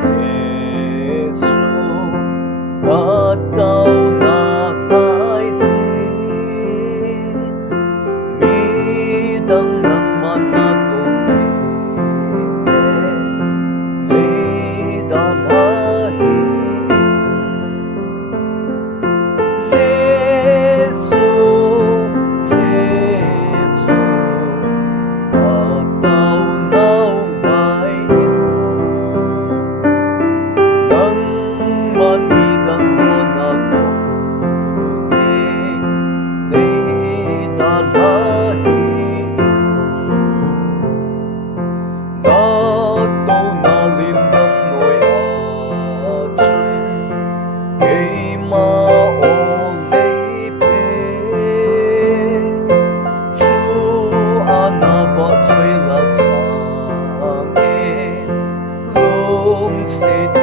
Giêsu bắt đầu na ai xin mi đăng nang mana cô tê ni đã lại Giêsu Giêsu bắt đầu nao mai man mi đăng na cô tê ni đã lại na tô na lim đăng nuôi a chân gây ma ol đây bê chú ana vợ chơi là sang e lung xịt